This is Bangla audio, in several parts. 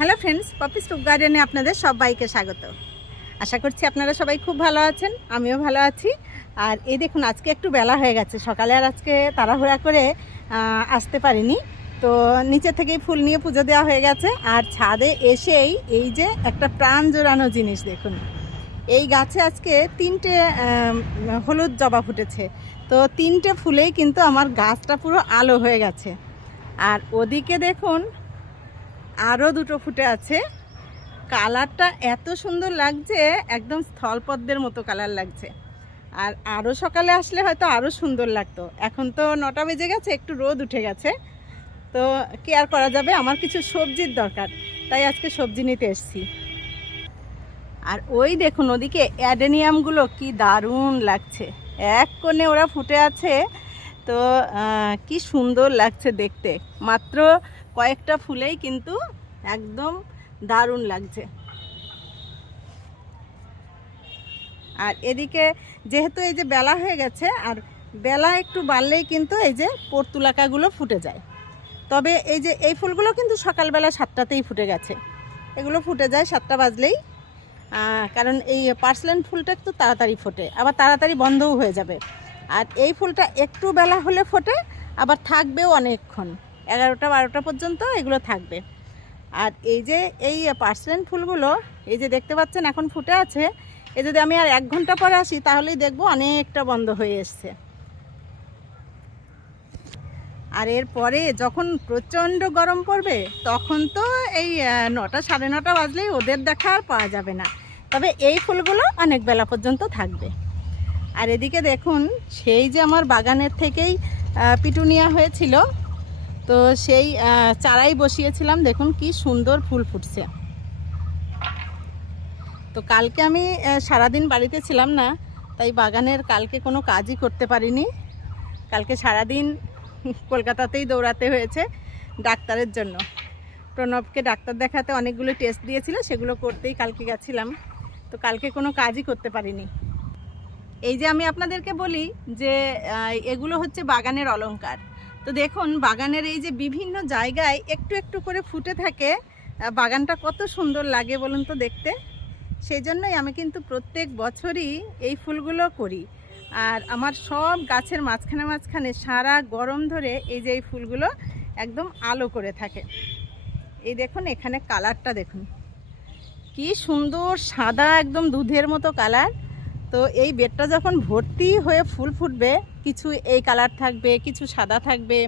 হ্যালো ফ্রেন্ডস, পপি স্টুপ গার্ডেনে আপনাদের সবাইকে স্বাগত। আশা করছি আপনারা সবাই খুব ভালো আছেন, আমিও ভালো আছি। আর এই দেখুন, আজকে একটু বেলা হয়ে গেছে, সকালে আর আজকে তাড়াহুড়া করে আসতে পারিনি। তো নিচে থেকেই ফুল নিয়ে পুজো দেওয়া হয়ে গেছে, আর ছাদে এসেই এই যে একটা প্রাণ জোড়ানো জিনিস দেখুন। এই গাছে আজকে তিনটে হলুদ জবা ফুটেছে। তো তিনটে ফুলেই কিন্তু আমার গাছটা পুরো আলো হয়ে গেছে। আর ওদিকে দেখুন আরও দুটো ফুটে আছে। কালারটা এত সুন্দর লাগছে, একদম স্থলপদ্মের মতো কালার লাগছে। আর আরও সকালে আসলে হয়তো আরও সুন্দর লাগতো। এখন তো নটা বেজে গেছে, একটু রোদ উঠে গেছে। তো কেয়ার করা যাবে? আমার কিছু সবজির দরকার, তাই আজকে সবজি নিতে এসেছি। আর ওই দেখুন, ওদিকে অ্যাডেনিয়ামগুলো কি দারুণ লাগছে। এক কোণে ওরা ফুটে আছে, তো কি সুন্দর লাগছে দেখতে। মাত্র কয়েকটা ফুলেই কিন্তু একদম দারুণ লাগছে। আর এদিকে যেহেতু এই যে বেলা হয়ে গেছে, আর বেলা একটু বাড়লেই কিন্তু এই যে পর্তুলাকাগুলো ফুটে যায়। তবে এই যে এই ফুলগুলো কিন্তু সকালবেলা সাতটাতেই ফুটে গেছে। এগুলো ফুটে যায় সাতটা বাজলেই। কারণ এই পার্সলেন ফুলটা একটু তাড়াতাড়ি ফোটে, আবার তাড়াতাড়ি বন্ধও হয়ে যাবে। আর এই ফুলটা একটু বেলা হলে ফোটে, আবার থাকবেও অনেকক্ষণ। এগারোটা বারোটা পর্যন্ত এগুলো থাকবে। আর এই যে এই পার্সেন্ট ফুলগুলো, এই যে দেখতে পাচ্ছেন এখন ফুটে আছে, এ যদি আমি আর এক ঘণ্টা পরে আসি তাহলেই দেখব অনেকটা বন্ধ হয়ে এসছে। আর এরপরে যখন প্রচণ্ড গরম পড়বে, তখন তো এই নটা সাড়ে নটা বাজলেই ওদের দেখা আর পাওয়া যাবে না। তবে এই ফুলগুলো অনেক বেলা পর্যন্ত থাকবে। আর এদিকে দেখুন, সেই যে আমার বাগানের থেকেই পিটুনিয়া হয়েছিল তো সেই চারাই বসিয়েছিলাম। দেখুন কি সুন্দর ফুল ফুটছে। তো কালকে আমি সারাদিন বাড়িতে ছিলাম না, তাই বাগানের কালকে কোনো কাজই করতে পারিনি। কালকে সারাদিন কলকাতাতেই দৌড়াতে হয়েছে ডাক্তারের জন্য। প্রণবকে ডাক্তার দেখাতে অনেকগুলো টেস্ট দিয়েছিল, সেগুলো করতেই কালকে গেছিলাম। তো কালকে কোনো কাজই করতে পারিনি। এই যে আমি আপনাদেরকে বলি যে এগুলো হচ্ছে বাগানের অলংকার। তো দেখুন, বাগানের এই যে বিভিন্ন জায়গায় একটু একটু করে ফুটে থাকে বাগানটা কত সুন্দর লাগে বলুন তো দেখতে। সেই জন্যই আমি কিন্তু প্রত্যেক বছরই এই ফুলগুলো করি। আর আমার সব গাছের মাঝখানে মাঝখানে সারা গরম ধরে এই যে এই ফুলগুলো একদম আলো করে থাকে। এই দেখুন, এখানে কালারটা দেখুন। কি সুন্দর সাদা একদম দুধের মতো কালার। তো এই বেডটা যখন ভর্তি হয়ে ফুল ফুটবে কিছু এই কালার থাকবে, কিছু সাদা থাকবে।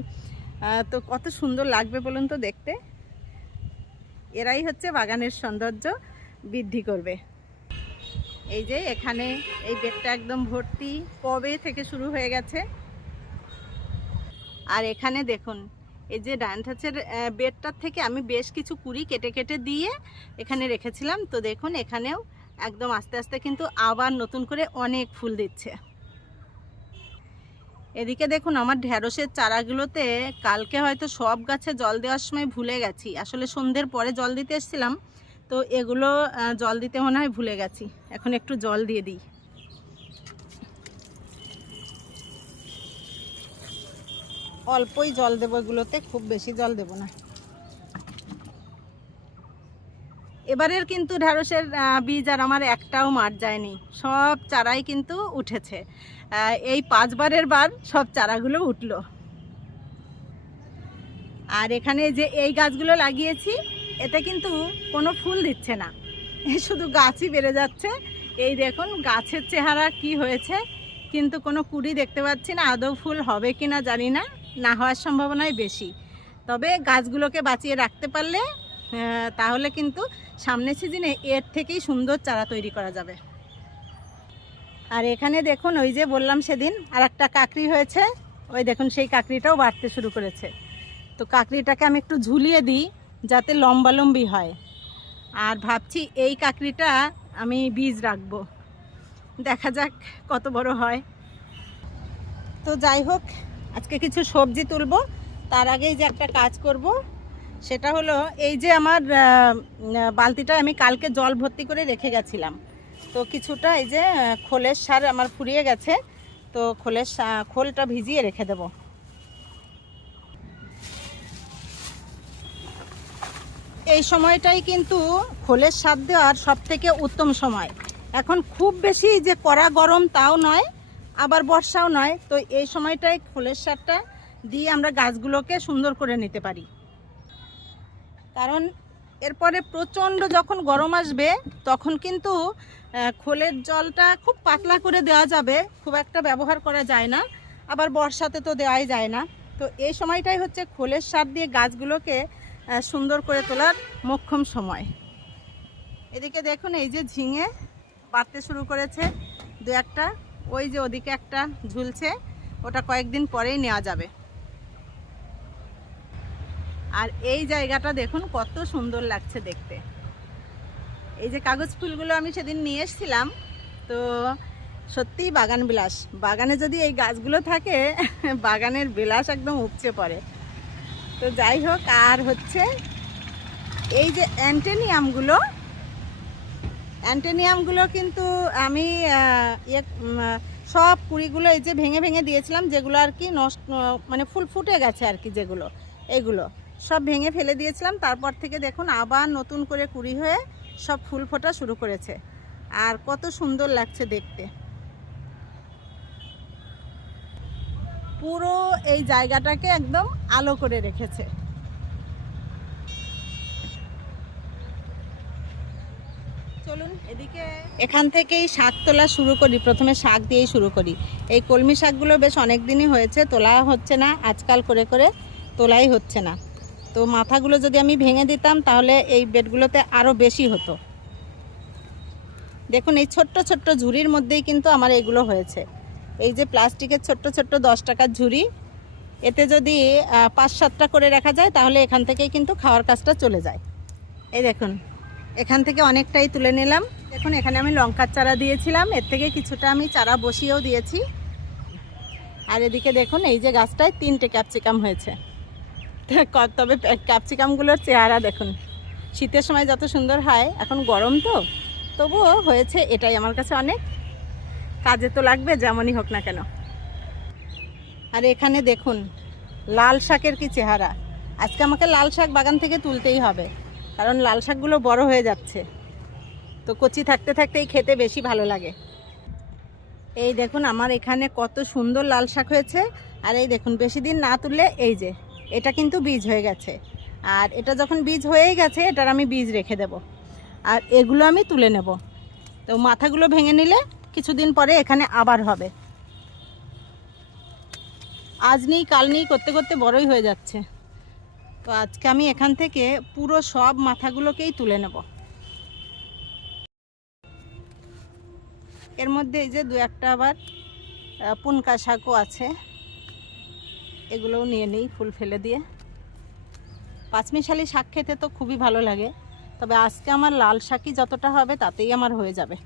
তো কত সুন্দর লাগবে বলুন তো দেখতে। এরাই হচ্ছে বাগানের সৌন্দর্য বৃদ্ধি করবে। এই যে এখানে এই বেডটা একদম ভর্তি কবে থেকে শুরু হয়ে গেছে? আর এখানে দেখুন, এই যে ডায়ান্থাসের বেডটার থেকে আমি বেশ কিছু কুড়ি কেটে কেটে দিয়ে এখানে রেখেছিলাম। তো দেখুন, এখানেও একদম আস্তে আস্তে কিন্তু আবার নতুন করে অনেক ফুল দিচ্ছে। এদিকে দেখুন, আমার ঢ্যাঁড়সের চারাগুলোতে কালকে হয়তো সব গাছে জল দেওয়ার সময় ভুলে গেছি। আসলে সন্ধ্যের পরে জল দিতে এসেছিলাম, তো এগুলো জল দিতে মনে হয় ভুলে গেছি। এখন একটু জল দিয়ে দিই। অল্পই জল দেবো এগুলোতে, খুব বেশি জল দেবো না। এবারের কিন্তু ঢ্যাঁড়সের বীজ আর আমার একটাও মার যায়নি। সব চারাই কিন্তু উঠেছে। এই পাঁচবারের বার সব চারাগুলো উঠল। আর এখানে যে এই গাছগুলো লাগিয়েছি, এতে কিন্তু কোনো ফুল দিচ্ছে না। শুধু গাছই বেড়ে যাচ্ছে। এই দেখুন, গাছের চেহারা কি হয়েছে। কিন্তু কোনো কুড়ি দেখতে পাচ্ছি না, আদৌ ফুল হবে কি না জানি না না হওয়ার সম্ভাবনাই বেশি। তবে গাছগুলোকে বাঁচিয়ে রাখতে পারলে তাহলে কিন্তু সামনের সিজনে এর থেকেই সুন্দর চারা তৈরি করা যাবে। আর এখানে দেখুন, ওই যে বললাম সেদিন আর একটা কাকড়ি হয়েছে। ওই দেখুন, সেই কাকড়িটাও বাড়তে শুরু করেছে। তো কাকড়িটাকে আমি একটু ঝুলিয়ে দিই, যাতে লম্বালম্বি হয়। আর ভাবছি এই কাকড়িটা আমি বীজ রাখব। দেখা যাক কত বড় হয়। তো যাই হোক, আজকে কিছু সবজি তুলবো। তার আগেই যে একটা কাজ করব। সেটা হলো এই যে আমার বালতিটা আমি কালকে জল ভর্তি করে রেখে গেছিলাম। তো কিছুটা এই যে খোলের সার আমার ফুরিয়ে গেছে, তো খোলের খোলটা ভিজিয়ে রেখে দেবো। এই সময়টাই কিন্তু খোলের স্বাদ দেওয়ার সব থেকে উত্তম সময়। এখন খুব বেশি যে কড়া গরম তাও নয়, আবার বর্ষাও নয়, তো এই সময়টাই খোলের সারটা দিয়ে আমরা গাছগুলোকে সুন্দর করে নিতে পারি। কারণ এরপরে প্রচণ্ড যখন গরম আসবে, তখন কিন্তু খোলের জলটা খুব পাতলা করে দেওয়া যাবে, খুব একটা ব্যবহার করা যায় না, আবার বর্ষাতে তো দেওয়াই যায় না। তো এই সময়টাই হচ্ছে খোলের সার দিয়ে গাছগুলোকে সুন্দর করে তোলার মোক্ষম সময়। এদিকে দেখুন, এই যে ঝিঙে বাড়তে শুরু করেছে, দু একটা, ওই যে ওদিকে একটা ঝুলছে, ওটা কয়েকদিন পরেই নেওয়া যাবে। আর এই জায়গাটা দেখুন, কত সুন্দর লাগছে দেখতে। এই যে কাগজ ফুলগুলো আমি সেদিন নিয়ে এসেছিলাম, তো সত্যিই বাগান বিলাস। বাগানে যদি এই গাছগুলো থাকে, বাগানের বিলাস একদম উপচে পড়ে। তো যাই হোক, আর হচ্ছে এই যে অ্যান্টেনিয়ামগুলো অ্যান্টেনিয়ামগুলো কিন্তু আমি ইয়ে সব কুড়িগুলো এই যে ভেঙে ভেঙে দিয়েছিলাম, যেগুলো আর কি নষ্ট মানে ফুল ফুটে গেছে আর কি যেগুলো, এগুলো। সব ভেঙে ফেলে দিয়েছিলাম। তারপর থেকে দেখুন আবার নতুন করে কুড়ি হয়ে সব ফুল ফোটা শুরু করেছে। আর কত সুন্দর লাগছে দেখতে। পুরো এই জায়গাটাকে একদম আলো করে রেখেছে। চলুন এদিকে এখান থেকেই শাক তোলা শুরু করি। প্রথমে শাক দিয়েই শুরু করি। এই কলমি শাকগুলো বেশ অনেক দিনই হয়েছে, তোলা হচ্ছে না। আজকাল করে করে তোলাই হচ্ছে না। তো মাথাগুলো যদি আমি ভেঙে দিতাম, তাহলে এই বেডগুলোতে আরও বেশি হতো। দেখুন, এই ছোট্ট ছোট্ট ঝুড়ির মধ্যেই কিন্তু আমার এগুলো হয়েছে। এই যে প্লাস্টিকের ছোট্ট ছোট্ট দশ টাকার ঝুড়ি, এতে যদি পাঁচ সাতটা করে রাখা যায়, তাহলে এখান থেকেই কিন্তু খাওয়ার কাজটা চলে যায়। এই দেখুন, এখান থেকে অনেকটাই তুলে নিলাম। দেখুন, এখানে আমি লঙ্কার চারা দিয়েছিলাম, এর থেকে কিছুটা আমি চারা বসিয়েও দিয়েছি। আর এদিকে দেখুন, এই যে গাছটায় তিনটে ক্যাপসিকাম হয়েছে। তবে ক্যাপসিকামগুলোর চেহারা দেখুন। শীতের সময় যত সুন্দর হয়, এখন গরম তো, তবুও হয়েছে এটাই আমার কাছে অনেক। কাজে তো লাগবে, যেমনই হোক না কেন। আর এখানে দেখুন, লাল শাকের কি চেহারা। আজকে আমাকে লাল শাক বাগান থেকে তুলতেই হবে, কারণ লাল শাকগুলো বড় হয়ে যাচ্ছে। তো কচি থাকতে থাকতেই খেতে বেশি ভালো লাগে। এই দেখুন, আমার এখানে কত সুন্দর লাল শাক হয়েছে। আর এই দেখুন, বেশি দিন না তুললে এই যে এটা কিন্তু বীজ হয়ে গেছে। আর এটা যখন বীজ হয়েই গেছে, এটার আমি বীজ রেখে দেব। আর এগুলো আমি তুলে নেব। তো মাথাগুলো ভেঙে নিলে কিছুদিন পরে এখানে আবার হবে। আজ নেই, কাল নেই, করতে করতে বড়ই হয়ে যাচ্ছে। তো আজকে আমি এখান থেকে পুরো সব মাথাগুলোকেই তুলে নেব। এর মধ্যে এই যে দু একটা আবার পুনকা শাকও আছে। এগুলোও নিয়ে নিই ফুল ফেলে দিয়ে। পাঁচমিশালি শাক খেতে তো খুবই ভালো লাগে, তবে আজকে আমার লাল শাকই যতটা হবে তাতেই আমার হয়ে যাবে।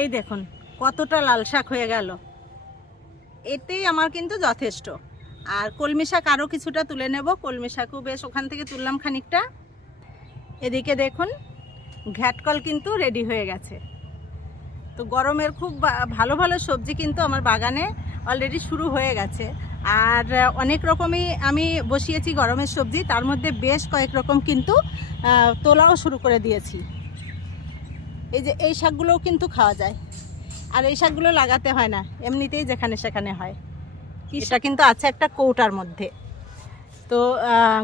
এই দেখুন, কতটা লাল শাক হয়ে গেল। এতেই আমার কিন্তু যথেষ্ট। আর কলমি শাক আরও কিছুটা তুলে নেব, কলমি শাকও বেশ ওখান থেকে তুললাম খানিকটা। এদিকে দেখুন, ঘ্যাটকল কিন্তু রেডি হয়ে গেছে। তো গরমের খুব ভালো ভালো সবজি কিন্তু আমার বাগানে অলরেডি শুরু হয়ে গেছে। আর অনেক রকমই আমি বসিয়েছি গরমের সবজি তার মধ্যে বেশ কয়েক রকম কিন্তু তোলাও শুরু করে দিয়েছি। এই যে এই শাকগুলোও কিন্তু খাওয়া যায়। আর এই শাকগুলো লাগাতে হয় না এমনিতেই যেখানে সেখানে হয়। এটা কিন্তু আছে একটা কৌটার মধ্যে। তো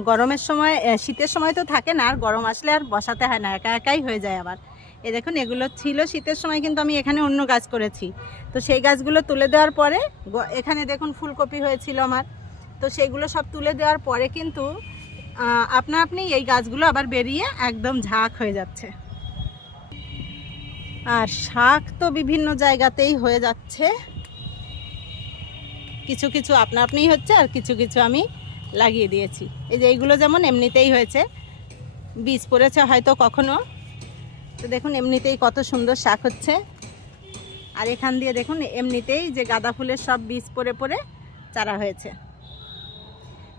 গরমের সময় শীতের সময় তো থাকে না আর গরম আসলে আর বসাতে হয় না একা একাই হয়ে যায় আবার। এ দেখুন, এগুলো ছিল শীতের সময়, কিন্তু আমি এখানে অন্য গাছ করেছি। তো সেই গাছগুলো তুলে দেওয়ার পরে এখানে দেখুন ফুলকপি হয়েছিল আমার। তো সেইগুলো সব তুলে দেওয়ার পরে কিন্তু আপনা আপনি এই গাছগুলো আবার বেরিয়ে একদম ঝাঁক হয়ে যাচ্ছে। আর শাক তো বিভিন্ন জায়গাতেই হয়ে যাচ্ছে। কিছু কিছু আপনা আপনিই হচ্ছে, আর কিছু কিছু আমি লাগিয়ে দিয়েছি। এই যে এইগুলো যেমন এমনিতেই হয়েছে, বীজ পড়েছে হয়তো কখনো। তো দেখুন, এমনিতেই কত সুন্দর শাক হচ্ছে। আর এখান দিয়ে দেখুন, এমনিতেই যে গাঁদা ফুলের সব বীজ পড়ে পড়ে চারা হয়েছে।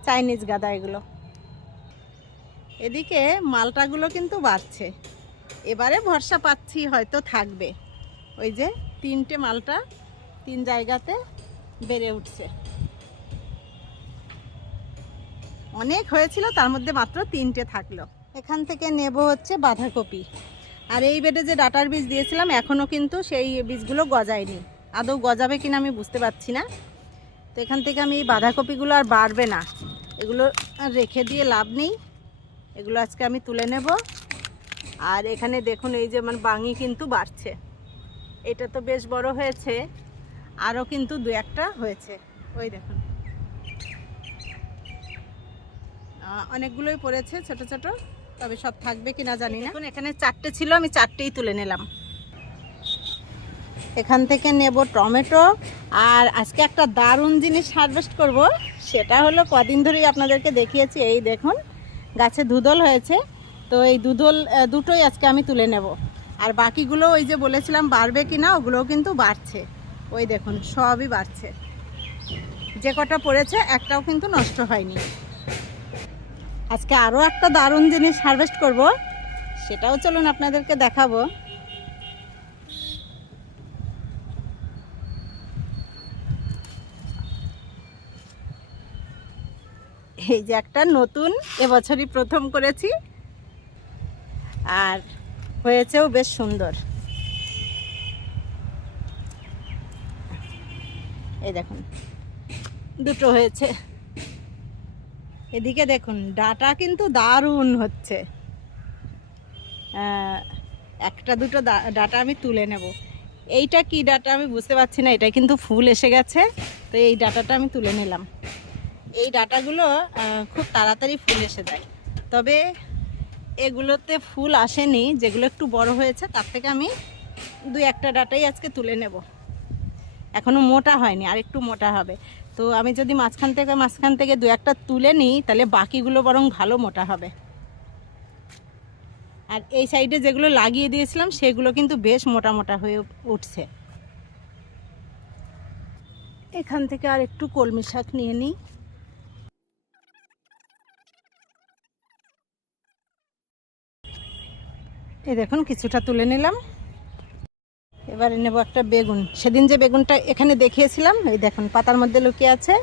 চাইনিজ গাঁদা এগুলো। এদিকে মালটাগুলো কিন্তু বাড়ছে। এবারে ভরসা পাচ্ছি, হয়তো থাকবে। ওই যে তিনটে মালটা তিন জায়গাতে বেড়ে উঠছে। অনেক হয়েছিল, তার মধ্যে মাত্র তিনটে থাকল। এখান থেকে নেব হচ্ছে বাঁধাকপি। আর এই বেডে যে ডাটার বীজ দিয়েছিলাম এখনও কিন্তু সেই বীজগুলো গজায়নি। আদৌ গজাবে কিনা আমি বুঝতে পারছি না। তো এখান থেকে আমি এই বাঁধাকপিগুলো আর বাড়বে না। এগুলো রেখে দিয়ে লাভ নেই। এগুলো আজকে আমি তুলে নেব। আর এখানে দেখুন, এই যে আমার বাঙি কিন্তু বাড়ছে। এটা তো বেশ বড় হয়েছে। আরও কিন্তু দু একটা হয়েছে। ওই দেখুন। অনেকগুলোই পড়েছে, ছোট ছোট। তবে সব থাকবে কিনা জানি না। এখন এখানে চারটে ছিল আমি চারটেই তুলে নিলাম। এখান থেকে নেব টমেটো আর আজকে একটা দারুণ জিনিস হারভেস্ট করব সেটা হলো কদিন ধরেই আপনাদেরকে দেখিয়েছি এই দেখুন গাছে ধুদল হয়েছে তো এই দুধল আহ, দুটোই আজকে আমি তুলে নেব। আর বাকিগুলো ওই যে বলেছিলাম বাড়বে কি না ওগুলোও কিন্তু বাড়ছে। ওই দেখুন সবই বাড়ছে। যে কটা পড়েছে একটাও কিন্তু নষ্ট হয়নি। আজকে আরও একটা দারুণ জিনিস হারভেস্ট করব, সেটাও চলুন আপনাদেরকে দেখাবো। এই যে একটা নতুন এবছরই প্রথম করেছি, আর হয়েছেও বেশ সুন্দর। এই দেখুন, দুটো হয়েছে। এদিকে দেখুন, ডাটা কিন্তু দারুণ হচ্ছে। একটা দুটো ডাটা আমি তুলে নেব। এইটা কি ডাটা আমি বুঝতে পারছি না, এটা কিন্তু ফুল এসে গেছে, তো এই ডাটাটা আমি তুলে নিলাম। এই ডাটাগুলো খুব তাড়াতাড়ি ফুল এসে যায়। তবে এগুলোতে ফুল আসেনি, যেগুলো একটু বড় হয়েছে, তার থেকে আমি দুই একটা ডাটাই আজকে তুলে নেব। এখনও মোটা হয়নি আর একটু মোটা হবে। তো আমি যদি মাঝখান থেকে মাঝখান থেকে দু একটা তুলে নিই, তাহলে বাকিগুলো বরং ভালো মোটা হবে। আর এই সাইডে যেগুলো লাগিয়ে দিয়েছিলাম, সেগুলো কিন্তু বেশ মোটা মোটা হয়ে উঠছে। এখান থেকে আর একটু কলমি শাক নিয়ে নিই। এই দেখুন, কিছুটা তুলে নিলাম। এবারে নেব একটা বেগুন। সেদিন যে বেগুনটা এখানে দেখিয়েছিলাম, এই দেখুন, পাতার মধ্যে লুকিয়ে আছে।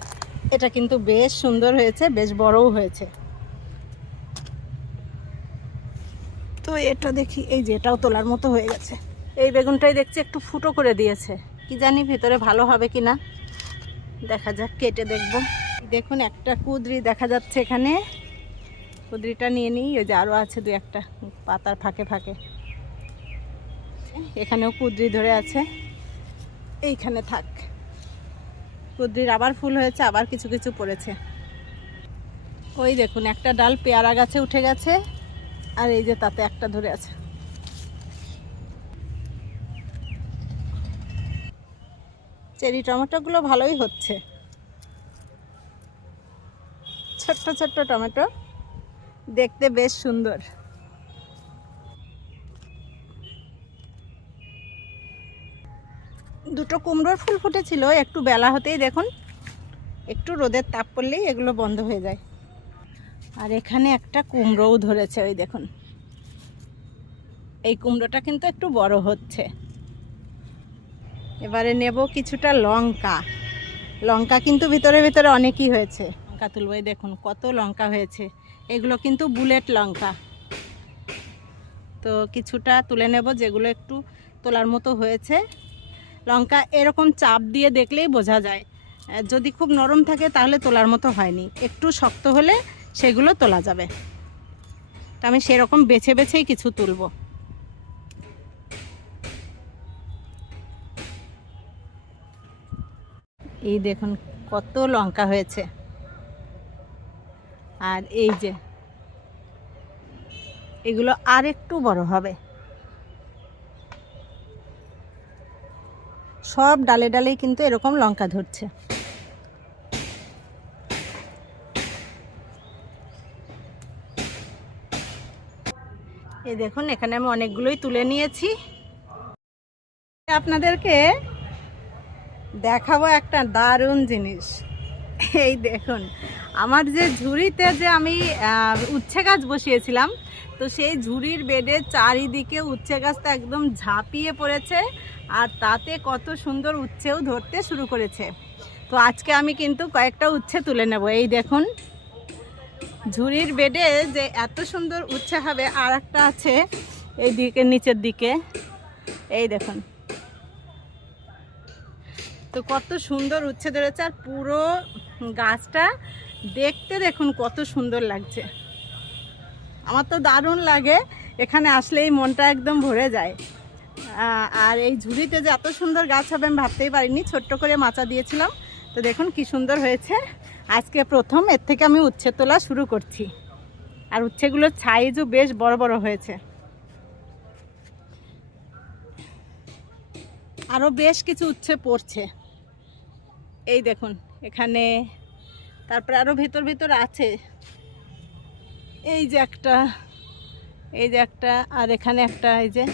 এটা কিন্তু বেশ সুন্দর হয়েছে, বেশ বড়ও হয়েছে। তো এটা দেখি, এই যে এটাও তোলার মতো হয়ে গেছে। এই বেগুনটাই দেখছি একটু ফুটো করে দিয়েছে। কি জানি ভেতরে ভালো হবে কি না দেখা যাক, কেটে দেখব। দেখুন, একটা কুদরি দেখা যাচ্ছে এখানে। কুদরিটা নিয়ে নিই ওই যে আরও আছে দু একটা পাতার ফাঁকে ফাঁকে। এখানেও কুদরি ধরে আছে। এইখানে থাক। কুদরির আবার ফুল হয়েছে, আবার কিছু কিছু পড়েছে। ওই দেখুন, একটা ডাল পেয়ারা গাছে উঠে গেছে, আর এই যে তাতে একটা ধরে আছে। চেরি টমেটোগুলো ভালোই হচ্ছে। ছোট্ট ছোট্ট টমেটো, দেখতে বেশ সুন্দর। দুটো কুমড়োর ফুল ফুটেছিল, একটু বেলা হতেই দেখুন, একটু রোদের তাপ পড়লেই এগুলো বন্ধ হয়ে যায়। আর এখানে একটা কুমড়োও ধরেছে, ওই দেখুন। এই কুমড়োটা কিন্তু একটু বড় হচ্ছে। এবারে নেব কিছুটা লঙ্কা। লঙ্কা কিন্তু ভিতরে ভিতরে অনেকই হয়েছে। লঙ্কা তুলবো এই দেখুন, কত লঙ্কা হয়েছে। এগুলো কিন্তু বুলেট লঙ্কা। তো কিছুটা তুলে নেব, যেগুলো একটু তোলার মতো হয়েছে। লঙ্কা এরকম চাপ দিয়ে দেখলেই বোঝা যায়। যদি খুব নরম থাকে তাহলে তোলার মতো হয়নি। একটু শক্ত হলে সেগুলো তোলা যাবে। তো আমি সেরকম বেছে বেছেই কিছু তুলব। এই দেখুন কত লঙ্কা হয়েছে। আর এই যে, এগুলো আর একটু বড় হবে। সব ডালে ডালেই কিন্তু এরকম লঙ্কা ধরছে। এই দেখুন, এখানে আমি অনেকগুলোই তুলে নিয়েছি। আপনাদেরকে দেখাবো একটা দারুণ জিনিস। এই দেখুন, আমার যে ঝুড়িতে যে আমি উচ্ছে গাছ বসিয়েছিলাম তো সেই ঝুড়ির বেডের চারিদিকে উচ্ছে গাছটা একদম ঝাঁপিয়ে পড়েছে আর তাতে কত সুন্দর উচ্ছেও ধরতে শুরু করেছে। তো আজকে আমি কিন্তু কয়েকটা উচ্ছে তুলে নেব। এই দেখুন, ঝুড়ির বেডে যে এত সুন্দর উচ্ছে হবে আর একটা আছে এই দিকে, নিচের দিকে। এই দেখুন, তো কত সুন্দর উচ্ছে ধরেছে আর পুরো গাছটা দেখতে দেখুন কত সুন্দর লাগছে। আমার তো দারুণ লাগে। এখানে আসলেই মনটা একদম ভরে যায়। আর এই ঝুড়িতে যে এত সুন্দর গাছ হবে আমি ভাবতেই পারিনি, ছোট্ট করে মাচা দিয়েছিলাম। তো দেখুন কি সুন্দর হয়েছে। আজকে প্রথম, এর থেকে আমি উচ্ছে তোলা শুরু করছি। আর উচ্ছেগুলোর সাইজও বেশ বড় বড় হয়েছে। আরও বেশ কিছু উচ্ছে পড়ছে। এই দেখুন, এখানে তারপরে আরও ভেতর ভেতর আছে। এই যে একটা, এই যে একটা, আর এখানে একটা, এই যে,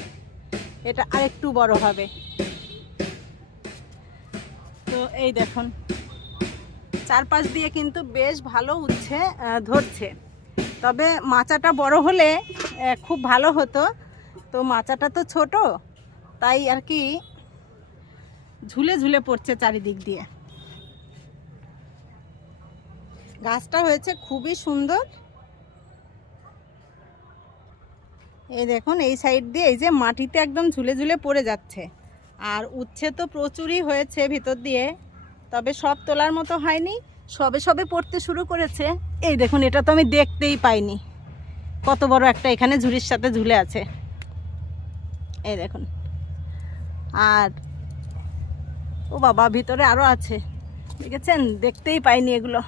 এটা আরেকটু বড় হবে। তো এই দেখুন, চারপাশ দিয়ে কিন্তু বেশ ভালো উচ্ছে ধরছে। তবে মাচাটা বড় হলে খুব ভালো হতো। তো মাচাটা তো ছোট, তাই আর কি ঝুলে ঝুলে পড়ছে চারিদিক দিয়ে। গাছটা হয়েছে খুবই সুন্দর। এই দেখুন, এই সাইড দিয়ে এই যে মাটিতে একদম ঝুলে ঝুলে পড়ে যাচ্ছে। আর উচ্ছে তো প্রচুরই হয়েছে ভিতর দিয়ে, তবে সব তোলার মতো হয়নি, সবে সবে পড়তে শুরু করেছে। এই দেখুন, এটা তো আমি দেখতেই পাইনি। কত বড় একটা এখানে ঝুড়ির সাথে ঝুলে আছে। এই দেখুন। আর, ও বাবা, ভিতরে আরও আছে। দেখেছেন? দেখতেই পাইনি এগুলো।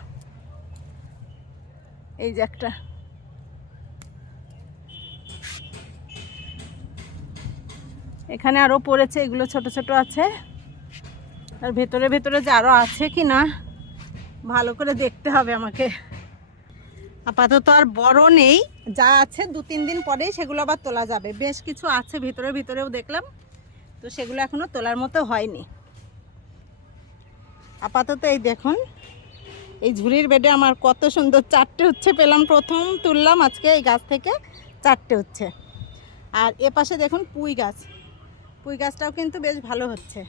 এই যে একটা। এখানে আরও পড়েছে, এগুলো ছোট ছোট আছে। আর ভেতরে ভেতরে যে আরও আছে কি না, ভালো করে দেখতে হবে আমাকে। আপাতত আর বড় নেই, যা আছে দু তিন দিন পরেই সেগুলো আবার তোলা যাবে। বেশ কিছু আছে ভিতরে ভিতরেও দেখলাম, তো সেগুলো এখনও তোলার মতো হয়নি। আপাতত এই দেখুন, এই ঝুড়ির বেডে আমার কত সুন্দর চারটে হচ্ছে পেলাম। প্রথম তুললাম আজকে এই গাছ থেকে, চারটে হচ্ছে। আর এ পাশে দেখুন পুঁই গাছ। পুঁই গাছটাও কিন্তু বেশ ভালো হচ্ছে।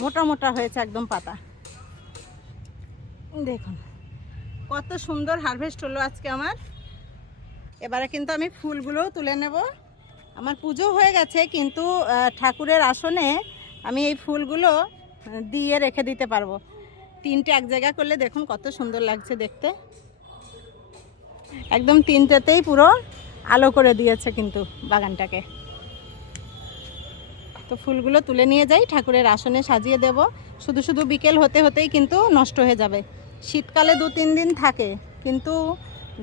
মোটা মোটা হয়েছে একদম পাতা। দেখুন, কত সুন্দর হারভেস্ট হলো আজকে আমার। এবারে কিন্তু আমি ফুলগুলোও তুলে নেব। আমার পুজো হয়ে গেছে, কিন্তু ঠাকুরের আসনে আমি এই ফুলগুলো দিয়ে রেখে দিতে পারব। তিনটে এক জায়গা করলে দেখুন কত সুন্দর লাগছে দেখতে। একদম তিনটেতেই পুরো আলো করে দিয়েছে কিন্তু বাগানটাকে। তো ফুলগুলো তুলে নিয়ে যাই, ঠাকুরের আসনে সাজিয়ে দেব। শুধু শুধু বিকেল হতে হতেই কিন্তু নষ্ট হয়ে যাবে। শীতকালে দু তিন দিন থাকে, কিন্তু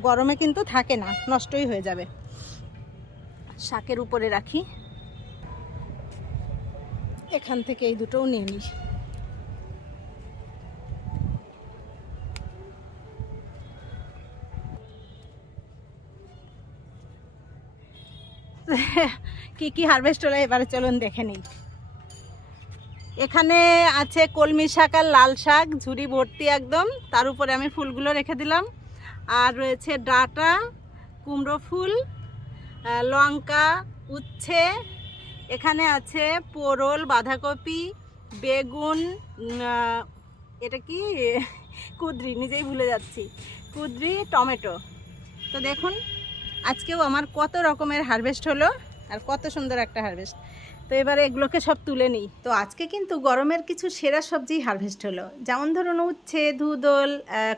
গরমে কিন্তু থাকে না, নষ্টই হয়ে যাবে। শাকের উপরে রাখি। এখান থেকে এই দুটোও নিয়ে নিই। কি কি হারভেস্ট হলো এবারে চলুন দেখে নিই। এখানে আছে কলমি শাক আর লাল শাক, ঝুড়ি ভর্তি একদম। তার উপরে আমি ফুলগুলো রেখে দিলাম। আর রয়েছে ডাটা, কুমড়ো ফুল লঙ্কা, উচ্ছে। এখানে আছে পোরল, বাঁধাকপি, বেগুন এটা কি? কুদ্রি, নিজেই ভুলে যাচ্ছি। কুদ্রি, টমেটো। তো দেখুন আজকেও আমার কত রকমের হারভেস্ট হলো আর কত সুন্দর একটা হারভেস্ট তো এবারে এগুলোকে সব তুলে নিই। তো আজকে কিন্তু গরমের কিছু সেরা সবজি হারভেস্ট হলো। যেমন ধরুন উচ্ছে ধুদল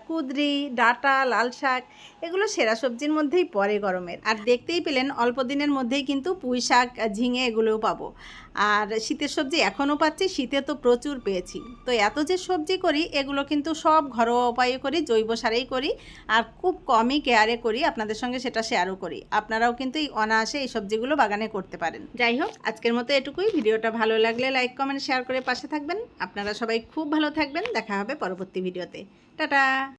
কুদরি, ডাটা, লাল শাক, এগুলো সেরা সবজির মধ্যেই পড়ে গরমের। আর দেখতেই পেলেন অল্প দিনের মধ্যেই কিন্তু পুঁই শাক ঝিঙে এগুলোও পাবো। আর শীতের সবজি এখনও পাচ্ছি, শীতে তো প্রচুর পেয়েছি। তো এত যে সবজি করি, এগুলো কিন্তু সব ঘরোয়া উপায়ে করি, জৈব সারেই করি আর খুব কমই কেয়ারে করি, আপনাদের সঙ্গে সেটা শেয়ারও করি। আপনারাও কিন্তু এই অনায়াসে এই সবজিগুলো বাগানে করতে পারেন। যাই হোক, আজকের মতো এটুকুই। ভিডিওটা ভালো লাগলে লাইক, কমেন্ট, শেয়ার করে পাশে থাকবেন। আপনারা সবাই খুব ভালো থাকবেন। দেখা হবে পরবর্তী ভিডিওতে। টাটা!